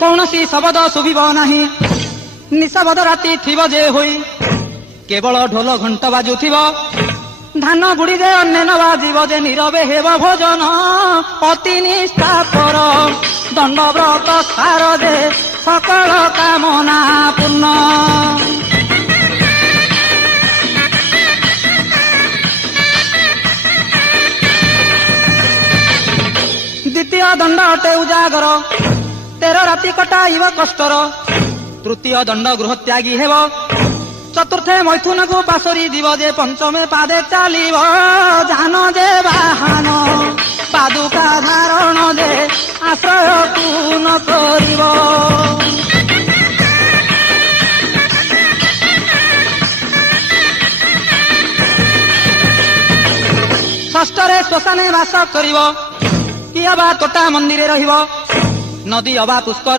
କୌଣସି ଶବଦ ଶୁଭିବ ନାହିଁ। ନିଶବଦ ରାତି ଥିବ ଯେ ହୋଇ କେବଳ ଢୋଲ ଘଣ୍ଟ ବାଜୁଥିବ। ଧାନ ବୁଡ଼ିରେ ଅନ୍ୟାନ୍ୟ ବାଜିବ ଯେ ନୀରବେ ହେବ ଭୋଜନ। ଅତି ନିଷ୍ଠାପର ଦଣ୍ଡବ୍ରତ ସାର ଯେ ସକଳ କାମନା ପୂର୍ଣ୍ଣ। ଦ୍ୱିତୀୟ ଦଣ୍ଡ ଅଟେ ଉଜାଗର। 13 ରାତି କଟାଇବ କଷ୍ଟର। ତୃତୀୟ ଦଣ୍ଡ ଗୃହତ୍ୟାଗୀ ହେବ। ଚତୁର୍ଥେ ମୈଥୁନକୁ ପାଶୋରି ଦିବ ଯେ ପଞ୍ଚମେ ପାଦେ ଚାଲିବ। ଜାନ ଯେ ବାହାନ ପାଦୁକା ଧାରଣ ଯେ ଆଶ୍ରୟକୁ ନ କରିବ। ଷଷ୍ଠରେ ଶ୍ମଶାନେ ବାସ କରିବ। କି ଅବା ତୋଟା ମନ୍ଦିରେ ରହିବ। ନଦୀ ଅବା ପୁଷ୍କର